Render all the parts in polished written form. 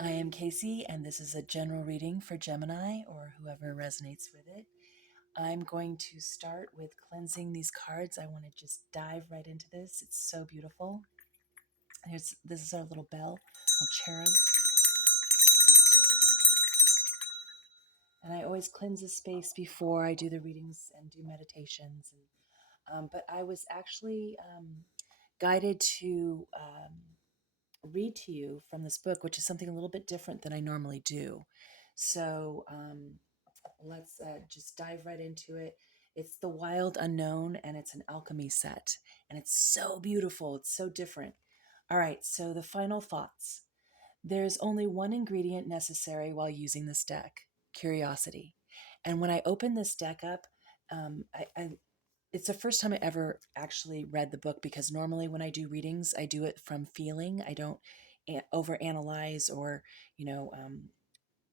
I am Casey, and this is a general reading for Gemini or whoever resonates with it. I'm going to start with cleansing these cards. I want to just dive right into this. It's so beautiful. This is our little bell, little cherub, and I always cleanse the space before I do the readings and do meditations. But I was actually guided to read to you from this book, which is something a little bit different than I normally do. So let's just dive right into it. It's the Wild Unknown, and it's an alchemy set, and it's so beautiful. It's so different. All right, so the final thoughts. There's only one ingredient necessary while using this deck: curiosity. And when I opened this deck up, I it's the first time I ever actually read the book, because normally when I do readings, I do it from feeling. I don't overanalyze or, you know,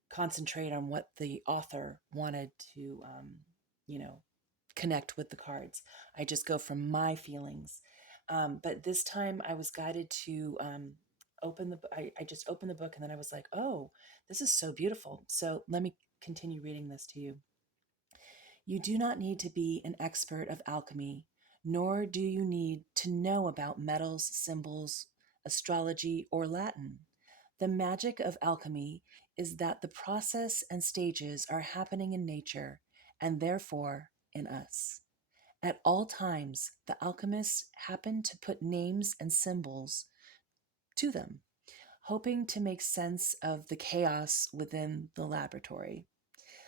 concentrate on what the author wanted to, you know, connect with the cards. I just go from my feelings. But this time I was guided to I just opened the book, and then I was like, oh, this is so beautiful. So let me continue reading this to you. You do not need to be an expert of alchemy, nor do you need to know about metals, symbols, astrology, or Latin. The magic of alchemy is that the process and stages are happening in nature and therefore in us. At all times, the alchemists happen to put names and symbols to them, hoping to make sense of the chaos within the laboratory.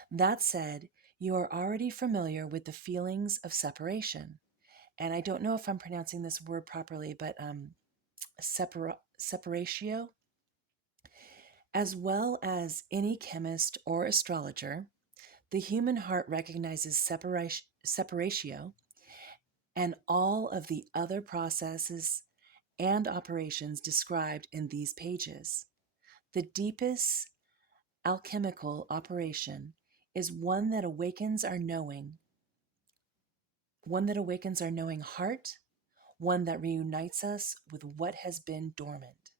That said, you are already familiar with the feelings of separation. And I don't know if I'm pronouncing this word properly, but separatio, as well as any chemist or astrologer, the human heart recognizes separatio and all of the other processes and operations described in these pages. The deepest alchemical operation is one that awakens our knowing heart, one that reunites us with what has been dormant.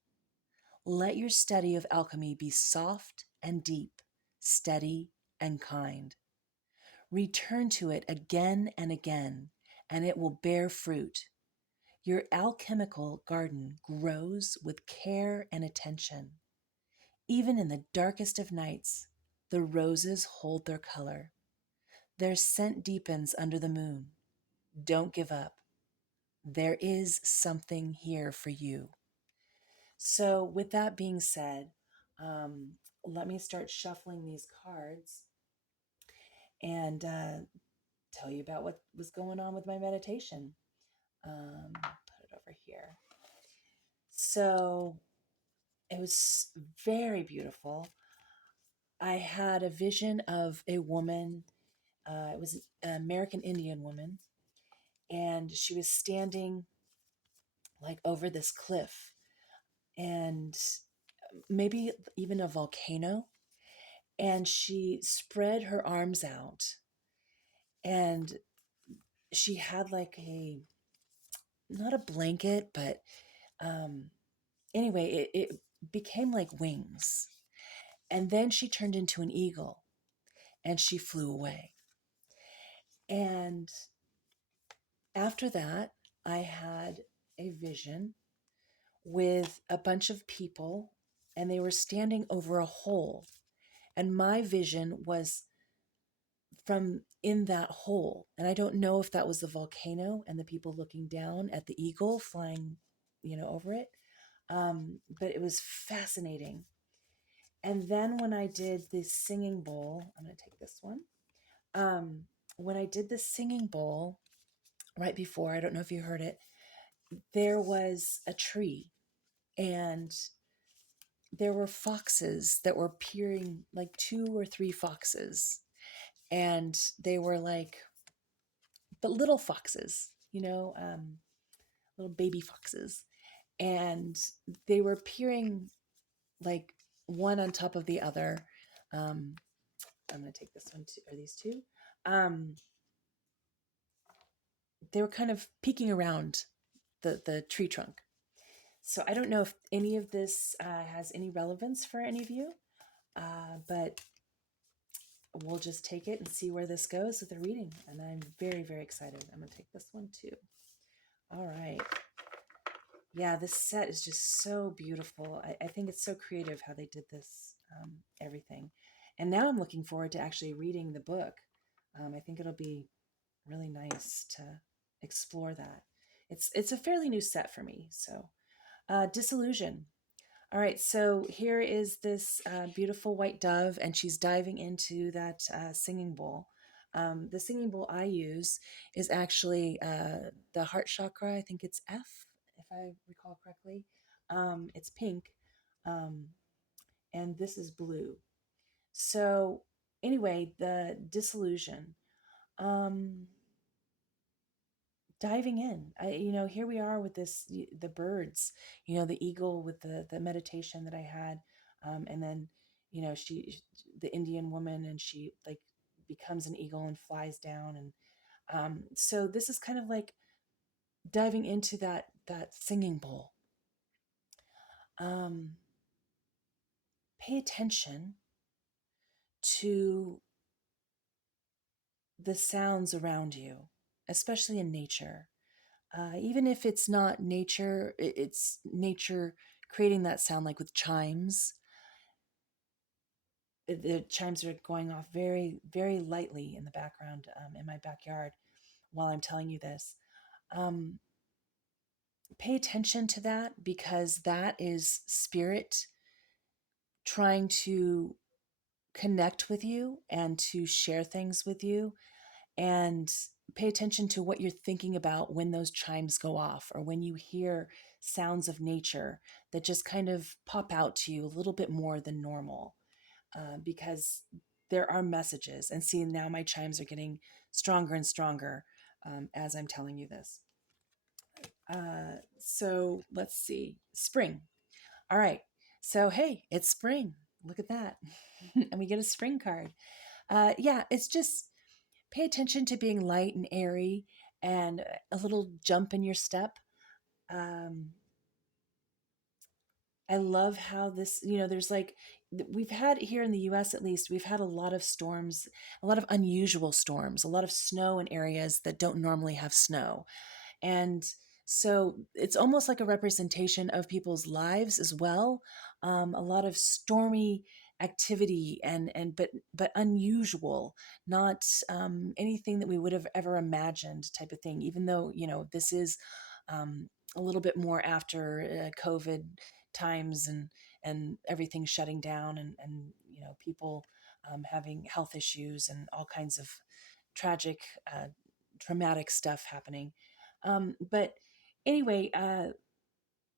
Let your study of alchemy be soft and deep, steady and kind. Return to it again and again, and it will bear fruit. Your alchemical garden grows with care and attention. Even in the darkest of nights, the roses hold their color. Their scent deepens under the moon. Don't give up. There is something here for you. So, with that being said, let me start shuffling these cards and tell you about what was going on with my meditation. Put it over here. So, it was very beautiful. I had a vision of a woman. It was an American Indian woman, and she was standing like over this cliff, and maybe even a volcano. And she spread her arms out, and she had like not a blanket, but um, anyway, it became like wings. And then she turned into an eagle, and she flew away. And after that, I had a vision with a bunch of people, and they were standing over a hole. And my vision was from in that hole. And I don't know if that was the volcano and the people looking down at the eagle flying, over it. But it was fascinating. And then when I did the singing bowl, I'm going to take this one. When I did the singing bowl right before, I don't know if you heard it, there was a tree, and there were foxes that were peering, like 2 or 3 foxes. And they were like, but little foxes, little baby foxes. And they were peering like one on top of the other. I'm going to take this one too, or these two. They were kind of peeking around the tree trunk. So I don't know if any of this has any relevance for any of you, but we'll just take it and see where this goes with the reading. And I'm very, very excited. I'm going to take this one too. All right. Yeah, this set is just so beautiful. I think it's so creative how they did this, everything. And now I'm looking forward to actually reading the book. I think it'll be really nice to explore that. It's a fairly new set for me. So, disillusion. All right, so here is this beautiful white dove, and she's diving into that singing bowl. The singing bowl I use is actually the heart chakra. I think it's F, if I recall correctly. It's pink, um, and this is blue. So, anyway, the disillusion. Um, Diving in, here we are with the birds, the eagle with the meditation that I had, and then the Indian woman, and she like becomes an eagle and flies down, and so this is kind of like diving into that singing bowl. um Pay attention to the sounds around you, especially in nature. Even if it's not nature, it's nature creating that sound, like with chimes. The chimes are going off very, very lightly in the background, in my backyard while I'm telling you this. Um, Pay attention to that, because that is spirit trying to connect with you and to share things with you. And pay attention to what you're thinking about when those chimes go off, or when you hear sounds of nature that just kind of pop out to you a little bit more than normal, because there are messages. And see, now my chimes are getting stronger and stronger as I'm telling you this. So let's see. Spring. All right. So, hey, it's spring. Look at that. And we get a spring card. Yeah, it's just pay attention to being light and airy, and a little jump in your step. Um, I love how this, there's like, we've had here in the US at least, we've had a lot of storms, a lot of unusual storms, a lot of snow in areas that don't normally have snow. And so it's almost like a representation of people's lives as well. A lot of stormy activity, but unusual, not anything that we would have ever imagined, type of thing. Even though this is a little bit more after COVID times, and everything shutting down, and people having health issues and all kinds of tragic, traumatic stuff happening. But anyway,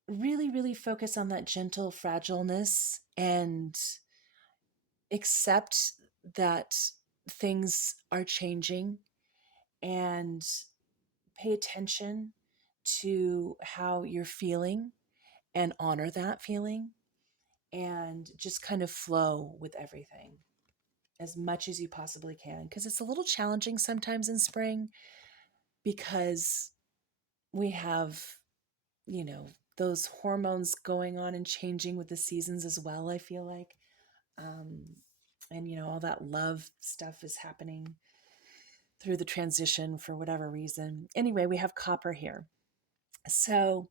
really, really focus on that gentle fragileness, and accept that things are changing, and pay attention to how you're feeling, and honor that feeling, and just kind of flow with everything as much as you possibly can, because it's a little challenging sometimes in spring, because we have, those hormones going on and changing with the seasons as well, I feel like. Um, and, all that love stuff is happening through the transition for whatever reason. Anyway, we have copper here. So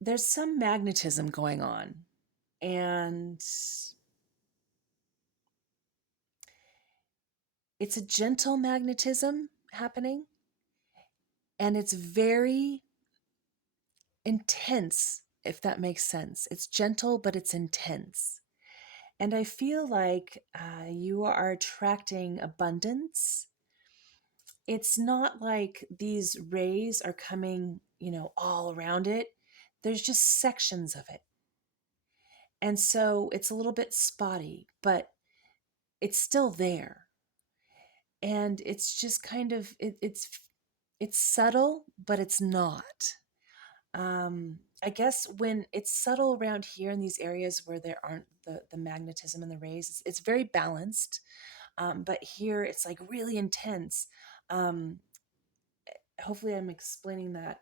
there's some magnetism going on, and it's a gentle magnetism happening, and it's very intense, if that makes sense. It's gentle, but it's intense. And I feel like you are attracting abundance. It's not like these rays are coming, all around it. There's just sections of it. And so it's a little bit spotty, but it's still there. And it's just kind of, it's subtle, but it's not. I guess when it's subtle around here in these areas where there aren't the magnetism and the rays, it's very balanced. But here it's like really intense. Um, Hopefully I'm explaining that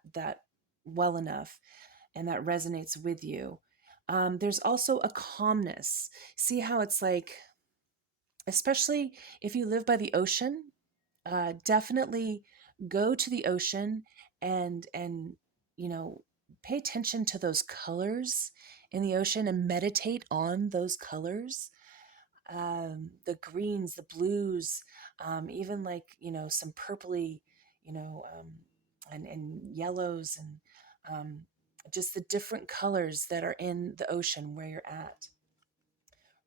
well enough and that resonates with you. There's also a calmness. See how it's like, especially if you live by the ocean, definitely go to the ocean and you know pay attention to those colors in the ocean and meditate on those colors, the greens, the blues, even like some purpley, you know um, and yellows and just the different colors that are in the ocean where you're at.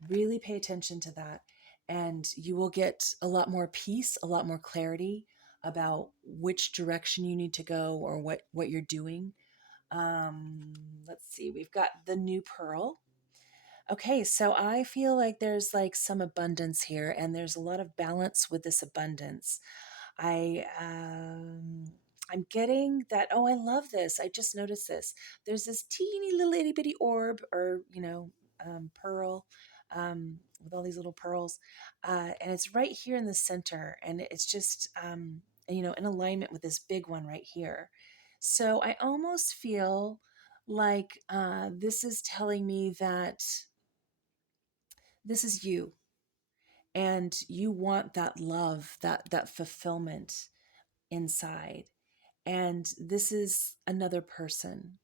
Really pay attention to that, and you will get a lot more peace, a lot more clarity about which direction you need to go or what you're doing. Let's see, we've got the new pearl. Okay, so I feel like there's like some abundance here, and there's a lot of balance with this abundance. I I'm getting that. Oh, I love this. I just noticed this. There's this teeny little itty bitty orb, or pearl, with all these little pearls, and it's right here in the center, and it's just in alignment with this big one right here. So I almost feel like this is telling me that this is you, and you want that love, that fulfillment inside, and this is another person,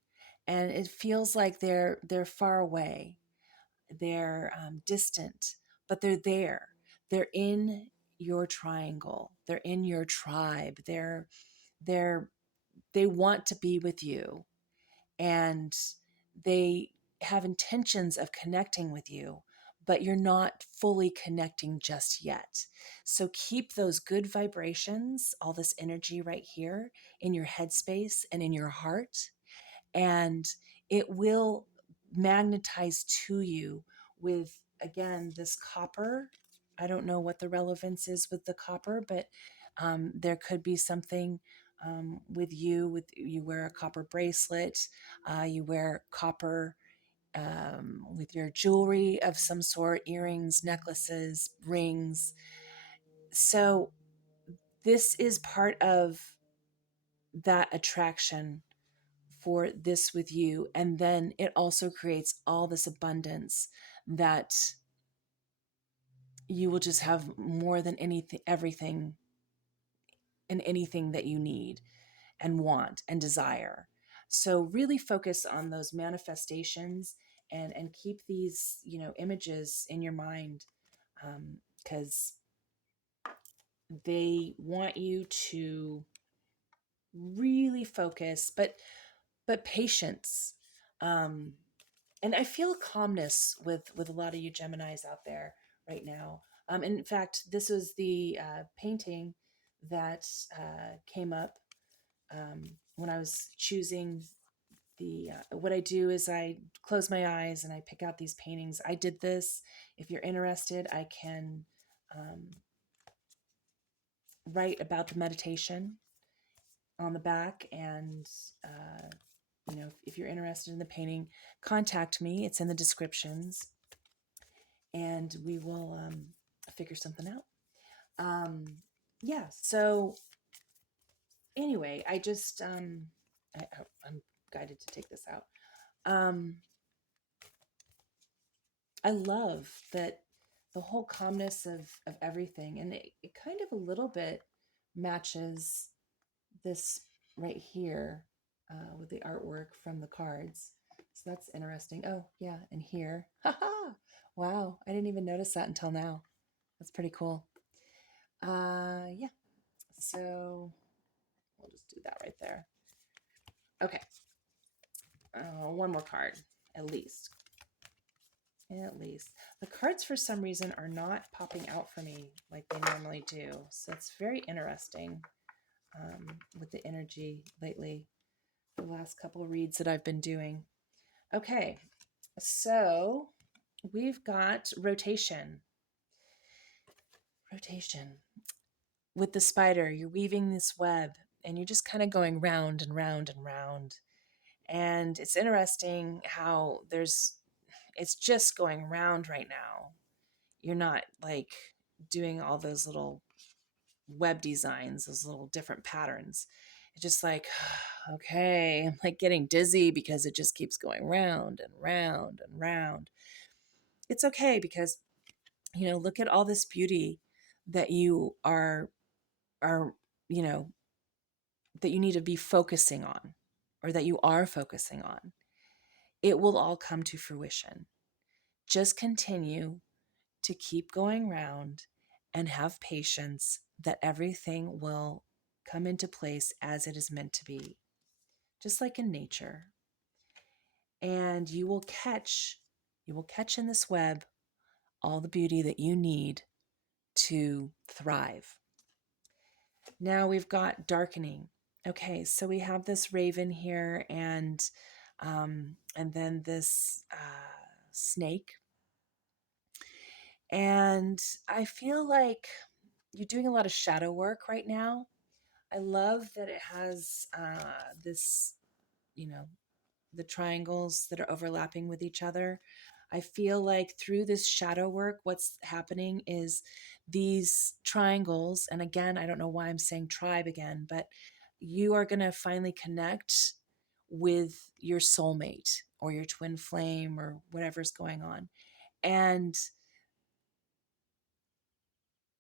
and it feels like they're far away, they're distant, but they're there. They're in your triangle, they're in your tribe, they're they want to be with you, and they have intentions of connecting with you, but you're not fully connecting just yet. So keep those good vibrations, all this energy right here in your headspace and in your heart, and it will magnetize to you with, again, this copper. I don't know what the relevance is with the copper, but there could be something with you wear a copper bracelet, you wear copper with your jewelry of some sort, earrings, necklaces, rings. So this is part of that attraction for this with you. And then it also creates all this abundance that you will just have more than anything, everything, and anything that you need and want and desire. So really focus on those manifestations, and keep these images in your mind, because they want you to really focus, but patience. um, and I feel a calmness with a lot of you Geminis out there right now. In fact, this was the painting that came up when I was choosing the. What I do is I close my eyes and I pick out these paintings. I did this. If you're interested, I can write about the meditation on the back, and if you're interested in the painting, contact me. It's in the descriptions, and we will figure something out. Yeah. So anyway, I just I'm guided to take this out. I love that the whole calmness of everything, and it kind of a little bit matches this right here with the artwork from the cards. So that's interesting. Oh, yeah, and here. Wow, I didn't even notice that until now. That's pretty cool. Yeah, so we'll just do that right there. Okay, one more card, at least. At least. The cards, for some reason, are not popping out for me like they normally do. So it's very interesting with the energy lately, the last couple of reads that I've been doing. Okay, so we've got rotation. Rotation. With the spider, you're weaving this web, and you're just kind of going round and round and round. And it's interesting how it's just going round right now. You're not like doing all those little web designs, those little different patterns. It's just like, okay, I'm like getting dizzy because it just keeps going round and round and round. It's okay because, look at all this beauty that you are, you know, that you need to be focusing on, or that you are focusing on. It will all come to fruition. Just continue to keep going round and have patience that everything will come into place as it is meant to be, just like in nature. And you will catch in this web all the beauty that you need to thrive. Now we've got darkening. Okay, so we have this raven here, and then this snake. And I feel like you're doing a lot of shadow work right now. I love that it has this, you know, the triangles that are overlapping with each other. I feel like through this shadow work, what's happening is these triangles, and again, I don't know why I'm saying tribe again, but you are going to finally connect with your soulmate or your twin flame or whatever's going on. And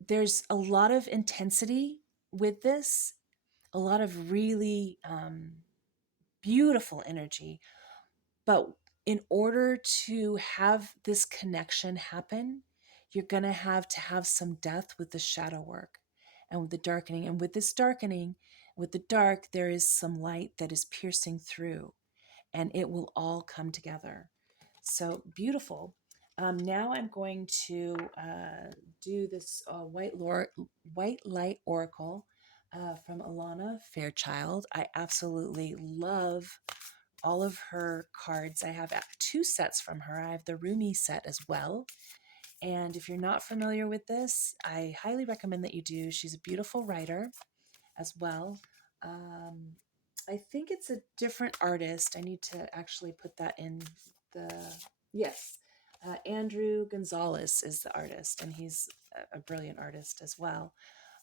there's a lot of intensity with this, a lot of really beautiful energy. But in order to have this connection happen, you're going to have some depth with the shadow work and with the darkening. And with this darkening, with the dark, there is some light that is piercing through, and it will all come together. So beautiful. Now I'm going to do this white light oracle from Alana Fairchild. I absolutely love all of her cards. I have 2 sets from her. I have the Rumi set as well. And if you're not familiar with this, I highly recommend that you do. She's a beautiful writer as well. Um, I think it's a different artist. I need to actually put that in the, yes. Andrew Gonzalez is the artist, and he's a brilliant artist as well.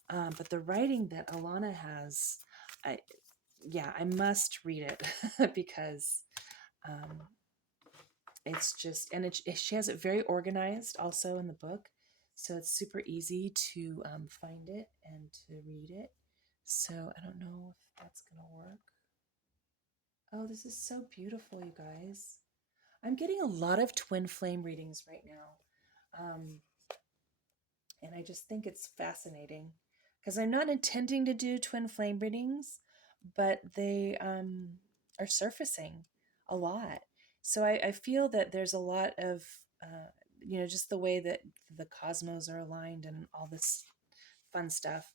But the writing that Alana has, I must read it because um, it's just, and she has it very organized also in the book. So it's super easy to find it and to read it. So I don't know if that's going to work. Oh, this is so beautiful, you guys. I'm getting a lot of twin flame readings right now. And I just think it's fascinating because I'm not intending to do twin flame readings, but they are surfacing a lot. So I feel that there's a lot of, just the way that the cosmos are aligned and all this fun stuff,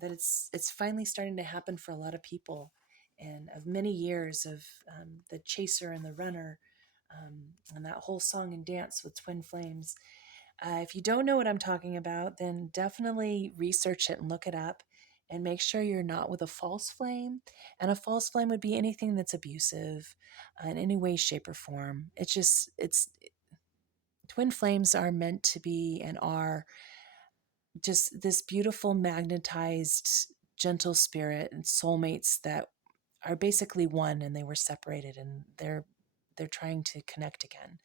that it's finally starting to happen for a lot of people, and of many years of the chaser and the runner, and that whole song and dance with twin flames. If you don't know what I'm talking about, then definitely research it and look it up, and make sure you're not with a false flame. And a false flame would be anything that's abusive in any way, shape, or form. It's twin flames are meant to be and are just this beautiful, magnetized, gentle spirit and soulmates that are basically one, and they were separated, and they're trying to connect again.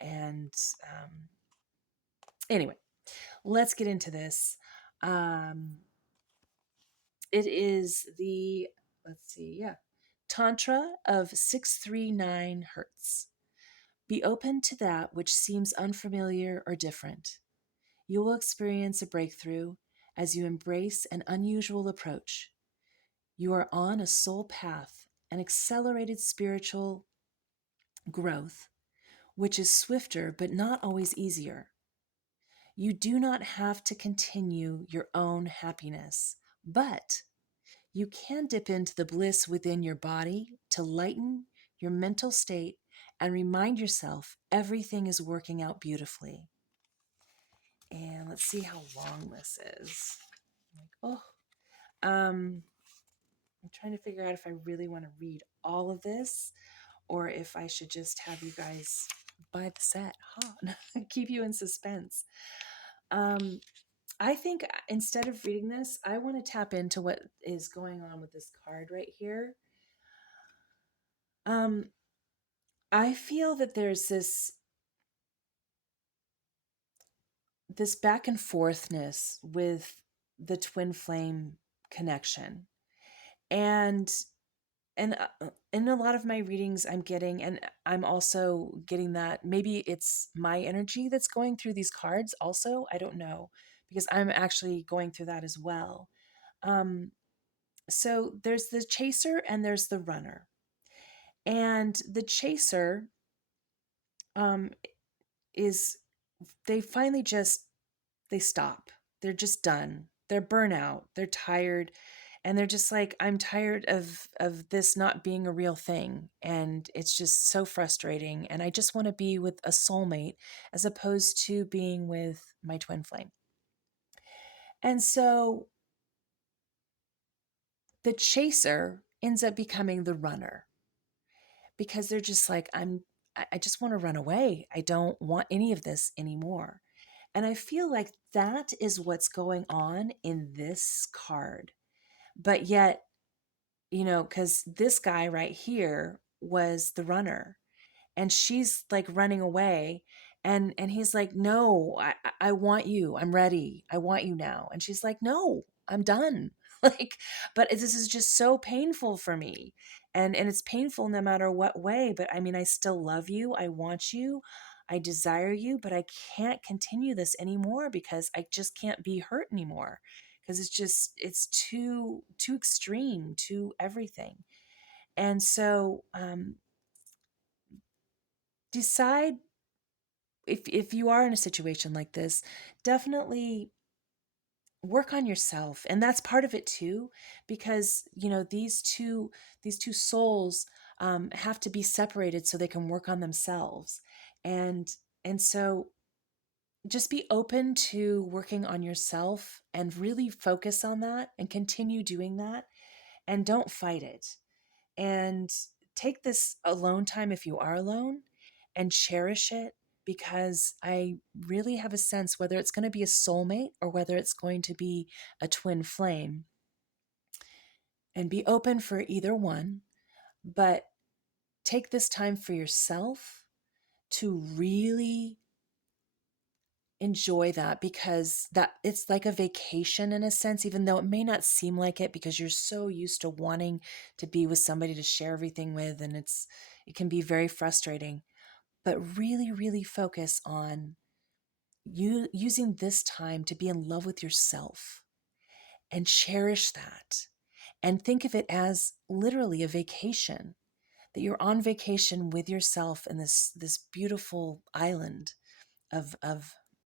And anyway, let's get into this. Um, it is the, let's see, yeah, Tantra of 639 Hertz. Be open to that which seems unfamiliar or different. You will experience a breakthrough as you embrace an unusual approach. You are on a soul path, an accelerated spiritual growth, which is swifter but not always easier. You do not have to continue your own happiness, but you can dip into the bliss within your body to lighten your mental state and remind yourself everything is working out beautifully. And let's see how long this is. I'm trying to figure out if I really want to read all of this, or if I should just have you guys buy the set, keep you in suspense. I think instead of reading this, I want to tap into what is going on with this card right here. Um, I feel that there's this back and forthness with the twin flame connection. And in a lot of my readings I'm getting, and I'm also getting that maybe it's my energy that's going through these cards also, I don't know, because I'm actually going through that as well. So there's the chaser and there's the runner. And the chaser um, is they finally just they stop. They're just done. They're burnout. They're tired, and they're just like, I'm tired of this not being a real thing, and it's just so frustrating. And I just want to be with a soulmate as opposed to being with my twin flame. And so the chaser ends up becoming the runner because they're just like, I just want to run away. I don't want any of this anymore. And I feel like that is what's going on in this card. But yet, because this guy right here was the runner and she's like running away, and he's like, no, I want you, I'm ready, I want you now. And she's like, no, I'm done. Like, but this is just so painful for me, and it's painful no matter what way. But I mean, I still love you, I want you, I desire you, but I can't continue this anymore because I just can't be hurt anymore, because it's too extreme, too everything. And so decide, if you are in a situation like this, definitely work on yourself. And that's part of it too, because these two souls have to be separated so they can work on themselves. And and so just be open to working on yourself and really focus on that and continue doing that, and don't fight it. And take this alone time if you are alone and cherish it, because I really have a sense whether it's going to be a soulmate or whether it's going to be a twin flame, and be open for either one. But take this time for yourself to really enjoy that, because that it's like a vacation in a sense, even though it may not seem like it, because you're so used to wanting to be with somebody to share everything with, and it can be very frustrating. But really, really focus on you using this time to be in love with yourself and cherish that, and think of it as literally a vacation, that you're on vacation with yourself in this beautiful island of